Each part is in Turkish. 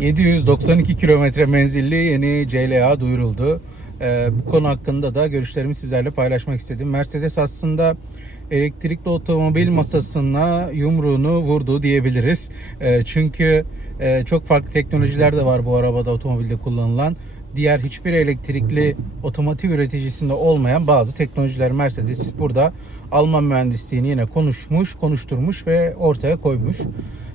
792 kilometre menzilli yeni CLA duyuruldu. Ee, bu konu hakkında da görüşlerimi sizlerle paylaşmak istedim. Mercedes aslında elektrikli otomobil masasına yumruğunu vurdu diyebiliriz. Ee, çünkü e, çok farklı teknolojiler de var bu arabada otomobilde kullanılan. Diğer hiçbir elektrikli otomotiv üreticisinde olmayan bazı teknolojiler Mercedes burada Alman mühendisliğini yine konuşmuş, konuşturmuş ve ortaya koymuş.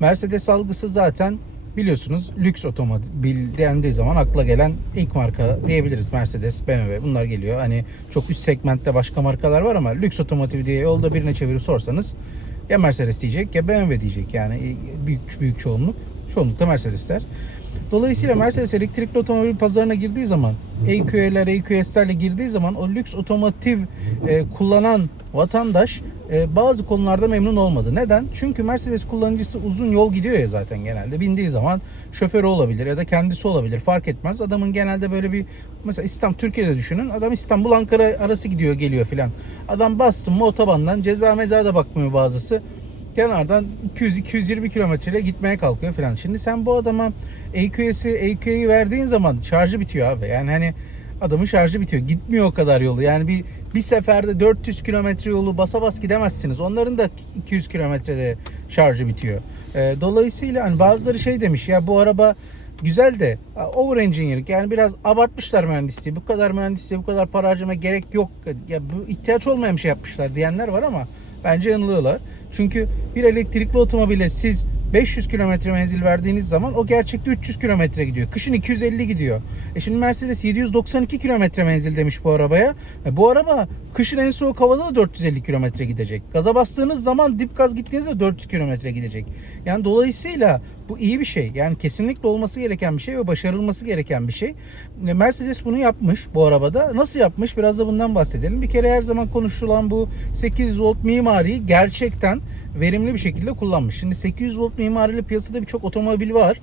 Mercedes algısı zaten biliyorsunuz lüks otomobil dendiği zaman akla gelen ilk marka diyebiliriz. Mercedes, BMW bunlar geliyor. Hani çok üst segmentte başka markalar var ama lüks otomotiv diye yolda birine çevirip sorsanız ya Mercedes diyecek ya BMW diyecek. Yani büyük büyük çoğunluk. Çoğunlukla Mercedesler. Dolayısıyla Mercedes elektrikli otomobil pazarına girdiği zaman EQ'ler, EQS'lerle girdiği zaman o lüks otomotiv e, kullanan vatandaş e, bazı konularda memnun olmadı. Neden? Çünkü Mercedes kullanıcısı uzun yol gidiyor ya zaten genelde. Bindiği zaman şoförü olabilir ya da kendisi olabilir fark etmez. Adamın genelde böyle bir mesela İstanbul Türkiye'de düşünün. Adam İstanbul Ankara arası gidiyor geliyor filan. Adam bastı mı otobandan ceza meza da bakmıyor bazısı kenardan 200-220 kilometreyle gitmeye kalkıyor falan. Şimdi sen bu adama EQS'i EQ'yi verdiğin zaman şarjı bitiyor abi. Yani hani adamın şarjı bitiyor. Gitmiyor o kadar yolu. Yani bir bir seferde 400 kilometre yolu basa bas gidemezsiniz. Onların da 200 kilometrede şarjı bitiyor. Ee, dolayısıyla hani bazıları şey demiş ya bu araba güzel de over engineering yani biraz abartmışlar mühendisliği. Bu kadar mühendisliğe bu kadar para harcama gerek yok. Ya bu ihtiyaç olmayan bir şey yapmışlar diyenler var ama bence yanılıyorlar. Çünkü bir elektrikli otomobile siz 500 kilometre menzil verdiğiniz zaman o gerçekte 300 kilometre gidiyor. Kışın 250 gidiyor. E şimdi Mercedes 792 kilometre menzil demiş bu arabaya. E bu araba kışın en soğuk havada da 450 kilometre gidecek. Gaza bastığınız zaman dip gaz gittiğinizde 400 kilometre gidecek. Yani dolayısıyla bu iyi bir şey. Yani kesinlikle olması gereken bir şey ve başarılması gereken bir şey. E, Mercedes bunu yapmış bu arabada. Nasıl yapmış? Biraz da bundan bahsedelim. Bir kere her zaman konuşulan bu 800 volt mimariyi gerçekten verimli bir şekilde kullanmış. Şimdi 800 volt mimarili piyasada birçok otomobil var.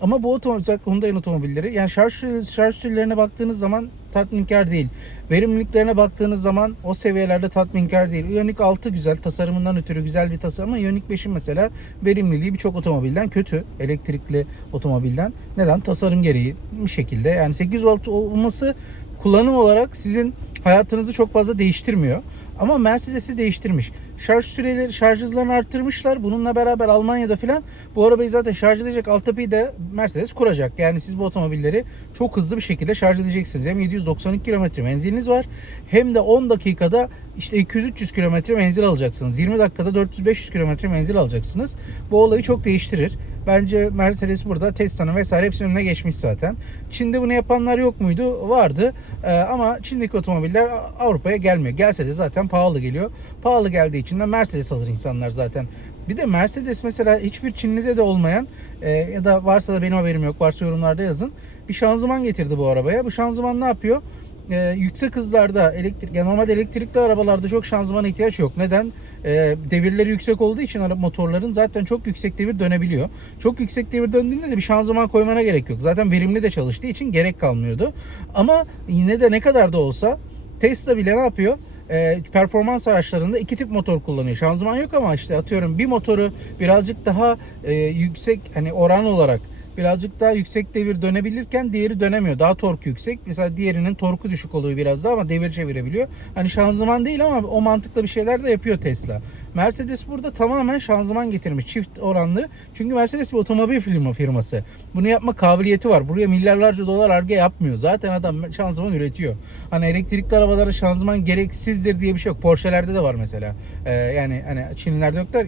Ama bu otomobil özellikle Hyundai'nin otomobilleri yani şarj, şarj sürülerine baktığınız zaman tatminkar değil. Verimliliklerine baktığınız zaman o seviyelerde tatminkar değil. Ioniq 6 güzel. Tasarımından ötürü güzel bir tasarım ama Ioniq 5'in mesela verimliliği birçok otomobilden kötü. Elektrikli otomobilden. Neden? Tasarım gereği bir şekilde. Yani 800 volt olması kullanım olarak sizin hayatınızı çok fazla değiştirmiyor. Ama Mercedes'i değiştirmiş. Şarj süreleri, şarj hızlarını arttırmışlar. Bununla beraber Almanya'da filan bu arabayı zaten şarj edecek altyapıyı da Mercedes kuracak. Yani siz bu otomobilleri çok hızlı bir şekilde şarj edeceksiniz. Hem 792 kilometre menziliniz var hem de 10 dakikada işte 200-300 kilometre menzil alacaksınız. 20 dakikada 400-500 kilometre menzil alacaksınız. Bu olayı çok değiştirir. Bence Mercedes burada Tesla'nın vesaire hepsinin önüne geçmiş zaten. Çin'de bunu yapanlar yok muydu? Vardı. Ee, ama Çin'deki otomobiller Avrupa'ya gelmiyor. Gelse de zaten pahalı geliyor. Pahalı geldiği için de Mercedes alır insanlar zaten. Bir de Mercedes mesela hiçbir Çinli'de de olmayan e, ya da varsa da benim haberim yok varsa yorumlarda yazın. Bir şanzıman getirdi bu arabaya. Bu şanzıman ne yapıyor? E, yüksek hızlarda elektrik yani normalde elektrikli arabalarda çok şanzımana ihtiyaç yok. Neden? E, devirleri yüksek olduğu için motorların zaten çok yüksek devir dönebiliyor. Çok yüksek devir döndüğünde de bir şanzıman koymana gerek yok. Zaten verimli de çalıştığı için gerek kalmıyordu. Ama yine de ne kadar da olsa Tesla bile ne yapıyor? e, performans araçlarında iki tip motor kullanıyor. Şanzıman yok ama işte atıyorum bir motoru birazcık daha e, yüksek hani oran olarak birazcık daha yüksek devir dönebilirken diğeri dönemiyor. Daha tork yüksek. Mesela diğerinin torku düşük oluyor biraz daha ama devir çevirebiliyor. Hani şanzıman değil ama o mantıkla bir şeyler de yapıyor Tesla. Mercedes burada tamamen şanzıman getirmiş çift oranlı. Çünkü Mercedes bir otomobil firma firması. Bunu yapma kabiliyeti var. Buraya milyarlarca dolar arge yapmıyor. Zaten adam şanzıman üretiyor. Hani elektrikli arabalara şanzıman gereksizdir diye bir şey yok. Porsche'lerde de var mesela. Ee, yani hani Çinlilerde yoklar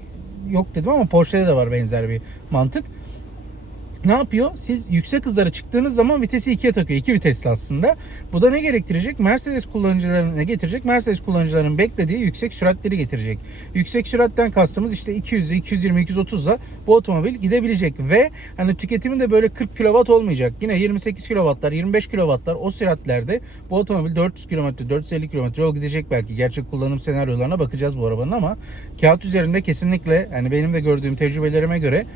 yok dedim ama Porsche'de de var benzer bir mantık ne yapıyor? Siz yüksek hızlara çıktığınız zaman vitesi ikiye takıyor. İki vitesli aslında. Bu da ne gerektirecek? Mercedes kullanıcılarına ne getirecek? Mercedes kullanıcılarının beklediği yüksek süratleri getirecek. Yüksek süratten kastımız işte 200 220 230'la bu otomobil gidebilecek ve hani tüketimi de böyle 40 kW olmayacak. Yine 28 kW'lar, 25 kW'lar o süratlerde bu otomobil 400 km, 450 km yol gidecek belki. Gerçek kullanım senaryolarına bakacağız bu arabanın ama kağıt üzerinde kesinlikle yani benim de gördüğüm tecrübelerime göre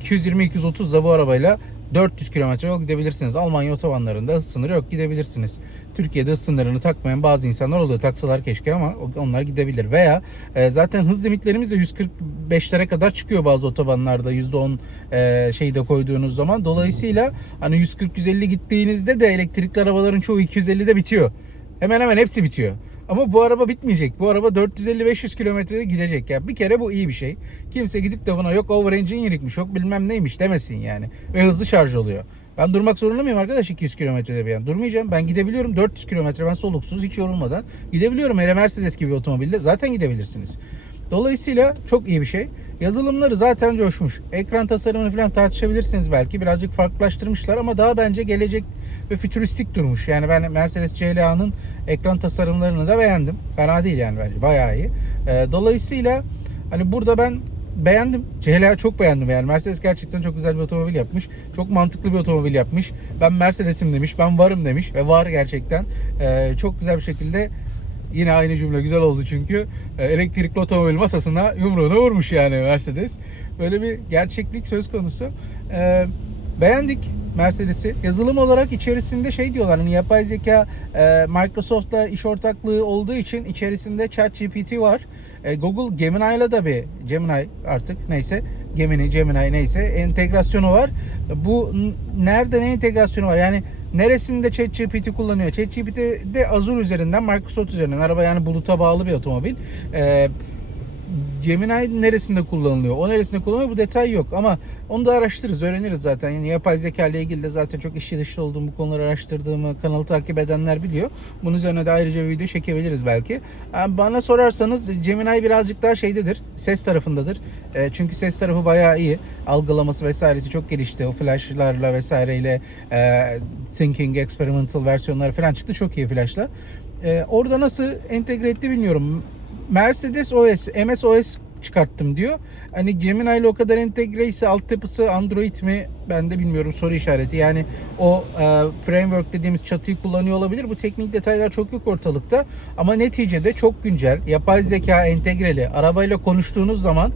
220-230 da bu arabayla 400 kilometre yol gidebilirsiniz. Almanya otobanlarında hız sınırı yok gidebilirsiniz. Türkiye'de hız sınırını takmayan bazı insanlar oluyor. Taksalar keşke ama onlar gidebilir. Veya e, zaten hız limitlerimiz de 145'lere kadar çıkıyor bazı otobanlarda %10 e, şeyi de koyduğunuz zaman. Dolayısıyla hani 140-150 gittiğinizde de elektrikli arabaların çoğu 250'de bitiyor. Hemen hemen hepsi bitiyor. Ama bu araba bitmeyecek. Bu araba 450-500 kilometrede gidecek. Yani bir kere bu iyi bir şey. Kimse gidip de buna yok overengineering'miş, yok bilmem neymiş demesin yani. Ve hızlı şarj oluyor. Ben durmak zorunda mıyım arkadaş 200 kilometrede bir yan? Durmayacağım. Ben gidebiliyorum 400 kilometre ben soluksuz hiç yorulmadan gidebiliyorum. Hele Mercedes gibi otomobilde zaten gidebilirsiniz. Dolayısıyla çok iyi bir şey. Yazılımları zaten coşmuş. Ekran tasarımını falan tartışabilirsiniz belki. Birazcık farklılaştırmışlar ama daha bence gelecek ve fütüristik durmuş. Yani ben Mercedes CLA'nın ekran tasarımlarını da beğendim. Fena değil yani bence. Bayağı iyi. Ee, dolayısıyla hani burada ben beğendim. CLA çok beğendim yani. Mercedes gerçekten çok güzel bir otomobil yapmış. Çok mantıklı bir otomobil yapmış. Ben Mercedes'im demiş. Ben varım demiş. Ve var gerçekten. Ee, çok güzel bir şekilde Yine aynı cümle güzel oldu çünkü e, elektrikli otomobil masasına yumruğunu vurmuş yani Mercedes. Böyle bir gerçeklik söz konusu. Ee, beğendik Mercedes'i. Yazılım olarak içerisinde şey diyorlar hani yapay zeka e, Microsoft'la iş ortaklığı olduğu için içerisinde ChatGPT var. E, Google Gemini'yle da bir Gemini artık neyse Gemini, Gemini neyse entegrasyonu var. Bu nerede ne entegrasyonu var? Yani neresinde ChatGPT kullanıyor? ChatGPT de Azure üzerinden, Microsoft üzerinden. Araba yani buluta bağlı bir otomobil. Ee, Gemini neresinde kullanılıyor? O neresinde kullanılıyor? Bu detay yok ama onu da araştırırız, öğreniriz zaten. Yani yapay zeka ile ilgili de zaten çok işi dışlı olduğum bu konuları araştırdığımı kanalı takip edenler biliyor. Bunun üzerine de ayrıca bir video çekebiliriz belki. Yani bana sorarsanız Gemini birazcık daha şeydedir, ses tarafındadır. E, çünkü ses tarafı bayağı iyi. Algılaması vesairesi çok gelişti. O flashlarla vesaireyle e, thinking, experimental versiyonları falan çıktı. Çok iyi flashlar. E, orada nasıl entegre etti bilmiyorum. Mercedes OS, MS OS çıkarttım diyor. Hani Gemini ile o kadar entegre ise altyapısı Android mi ben de bilmiyorum soru işareti. Yani o e, framework dediğimiz çatıyı kullanıyor olabilir. Bu teknik detaylar çok yok ortalıkta. Ama neticede çok güncel, yapay zeka entegreli. Arabayla konuştuğunuz zaman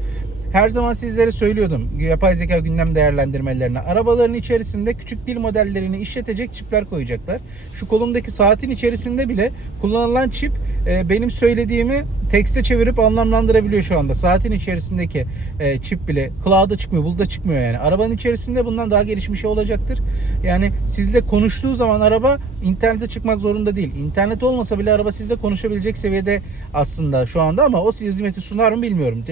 her zaman sizlere söylüyordum yapay zeka gündem değerlendirmelerine. Arabaların içerisinde küçük dil modellerini işletecek çipler koyacaklar. Şu kolumdaki saatin içerisinde bile kullanılan çip e, benim söylediğimi tekste çevirip anlamlandırabiliyor şu anda. Saatin içerisindeki e, çip bile cloud'a çıkmıyor, bulut'a çıkmıyor yani. Arabanın içerisinde bundan daha gelişmiş şey olacaktır. Yani sizle konuştuğu zaman araba internete çıkmak zorunda değil. İnternet olmasa bile araba sizle konuşabilecek seviyede aslında şu anda ama o hizmeti sunar mı bilmiyorum.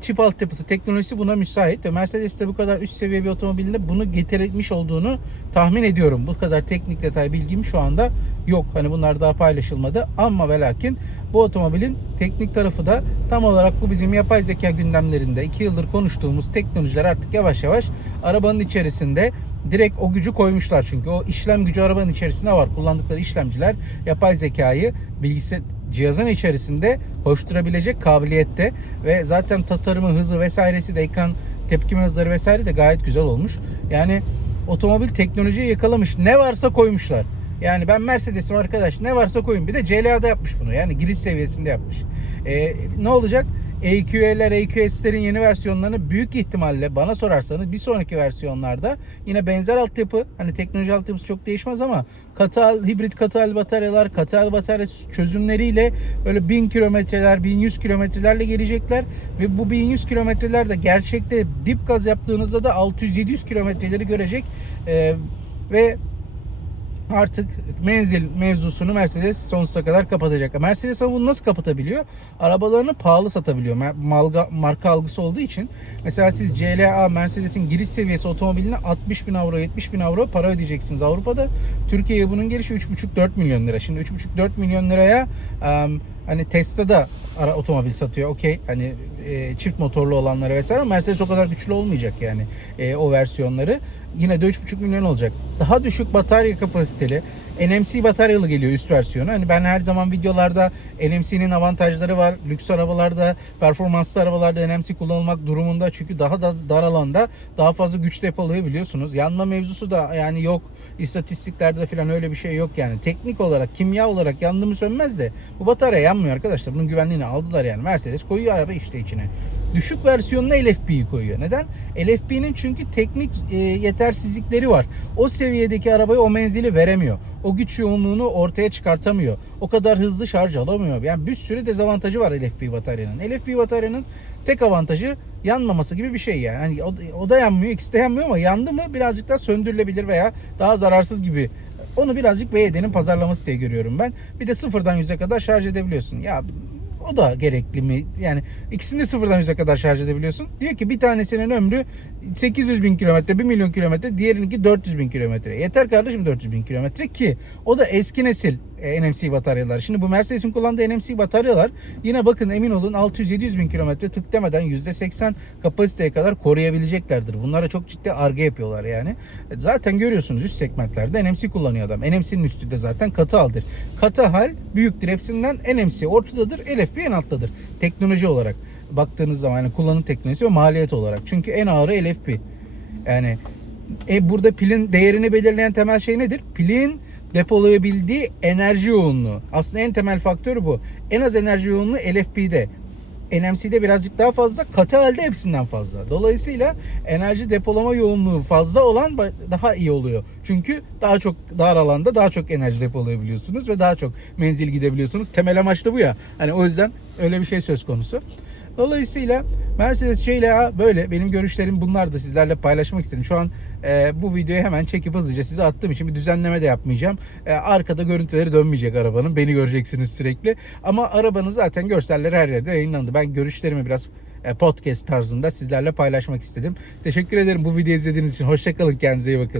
Çip altyapısı teknolojisi buna müsait ve Mercedes de bu kadar üst seviye bir otomobilinde bunu getirmiş olduğunu tahmin ediyorum. Bu kadar teknik detay bilgim şu anda yok. Hani bunlar daha paylaşılmadı ama ve lakin bu otomobilin teknik tarafı da tam olarak bu bizim yapay zeka gündemlerinde 2 yıldır konuştuğumuz teknolojiler artık yavaş yavaş arabanın içerisinde direkt o gücü koymuşlar çünkü o işlem gücü arabanın içerisinde var. Kullandıkları işlemciler yapay zekayı bilgisayar cihazın içerisinde koşturabilecek kabiliyette ve zaten tasarımı, hızı vesairesi de ekran tepkime hızları vesaire de gayet güzel olmuş. Yani otomobil teknolojiyi yakalamış. Ne varsa koymuşlar. Yani ben Mercedes'im arkadaş ne varsa koyun. Bir de CLA'da yapmış bunu. Yani giriş seviyesinde yapmış. Ee, ne olacak? EQE'ler, EQS'lerin yeni versiyonlarını büyük ihtimalle bana sorarsanız bir sonraki versiyonlarda yine benzer altyapı hani teknoloji altyapısı çok değişmez ama katı hal- hibrit katı hal bataryalar, katı hal batarya çözümleriyle böyle 1000 kilometreler, 1100 kilometrelerle gelecekler ve bu 1100 kilometreler de gerçekte dip gaz yaptığınızda da 600-700 kilometreleri görecek. Ee, ve artık menzil mevzusunu Mercedes sonsuza kadar kapatacak. Mercedes bunu nasıl kapatabiliyor? Arabalarını pahalı satabiliyor. Malga, marka algısı olduğu için. Mesela siz CLA Mercedes'in giriş seviyesi otomobiline 60 bin avro 70 bin avro para ödeyeceksiniz Avrupa'da. Türkiye'ye bunun gelişi 3,5-4 milyon lira. Şimdi 3,5-4 milyon liraya em, hani Tesla'da ara otomobil satıyor. Okey. Hani e, çift motorlu olanları vesaire ama Mercedes o kadar güçlü olmayacak yani e, o versiyonları. Yine de 3,5 milyon olacak. Daha düşük batarya kapasiteli NMC bataryalı geliyor üst versiyonu. Hani ben her zaman videolarda NMC'nin avantajları var. Lüks arabalarda, performanslı arabalarda NMC kullanılmak durumunda. Çünkü daha da dar alanda daha fazla güç depolayabiliyorsunuz. Yanma mevzusu da yani yok. İstatistiklerde falan öyle bir şey yok yani. Teknik olarak, kimya olarak yandı mı sönmez de bu batarya yanmıyor arkadaşlar. Bunun güvenliğini aldılar yani. Mercedes koyuyor araba işte içine. Düşük versiyonuna LFP'yi koyuyor. Neden? LFP'nin çünkü teknik e, yetersizlikleri var. O seviyedeki arabayı o menzili veremiyor. Güç yoğunluğunu ortaya çıkartamıyor. O kadar hızlı şarj alamıyor. Yani bir sürü dezavantajı var LFP bataryanın. LFP bataryanın tek avantajı yanmaması gibi bir şey yani. Hani o, o da yanmıyor, ikisi de yanmıyor ama yandı mı birazcık daha söndürülebilir veya daha zararsız gibi. Onu birazcık BYD'nin pazarlaması diye görüyorum ben. Bir de sıfırdan 100'e kadar şarj edebiliyorsun. Ya o da gerekli mi? Yani ikisini de sıfırdan 100'e kadar şarj edebiliyorsun. Diyor ki bir tanesinin ömrü 800 bin kilometre, 1 milyon kilometre, diğerininki 400 bin kilometre. Yeter kardeşim 400 bin kilometre ki o da eski nesil e, NMC bataryalar. Şimdi bu Mercedes'in kullandığı NMC bataryalar yine bakın emin olun 600-700 bin kilometre tık demeden %80 kapasiteye kadar koruyabileceklerdir. Bunlara çok ciddi arge yapıyorlar yani. E, Zaten görüyorsunuz üst segmentlerde NMC kullanıyor adam. NMC'nin üstü de zaten katı haldir. Katı hal büyüktür hepsinden NMC ortadadır, LFP en alttadır. Teknoloji olarak baktığınız zaman yani kullanım teknolojisi ve maliyet olarak. Çünkü en ağırı LFP. Yani e, burada pilin değerini belirleyen temel şey nedir? Pilin depolayabildiği enerji yoğunluğu. Aslında en temel faktörü bu. En az enerji yoğunluğu LFP'de. NMC'de birazcık daha fazla, katı halde hepsinden fazla. Dolayısıyla enerji depolama yoğunluğu fazla olan daha iyi oluyor. Çünkü daha çok dar alanda daha çok enerji depolayabiliyorsunuz ve daha çok menzil gidebiliyorsunuz. Temel amaç da bu ya. Hani o yüzden öyle bir şey söz konusu. Dolayısıyla Mercedes CLA böyle. Benim görüşlerim bunlar da sizlerle paylaşmak istedim. Şu an e, bu videoyu hemen çekip hızlıca size attığım için bir düzenleme de yapmayacağım. E, arkada görüntüleri dönmeyecek arabanın. Beni göreceksiniz sürekli. Ama arabanın zaten görselleri her yerde yayınlandı. Ben görüşlerimi biraz e, podcast tarzında sizlerle paylaşmak istedim. Teşekkür ederim bu videoyu izlediğiniz için. Hoşçakalın. Kendinize iyi bakın.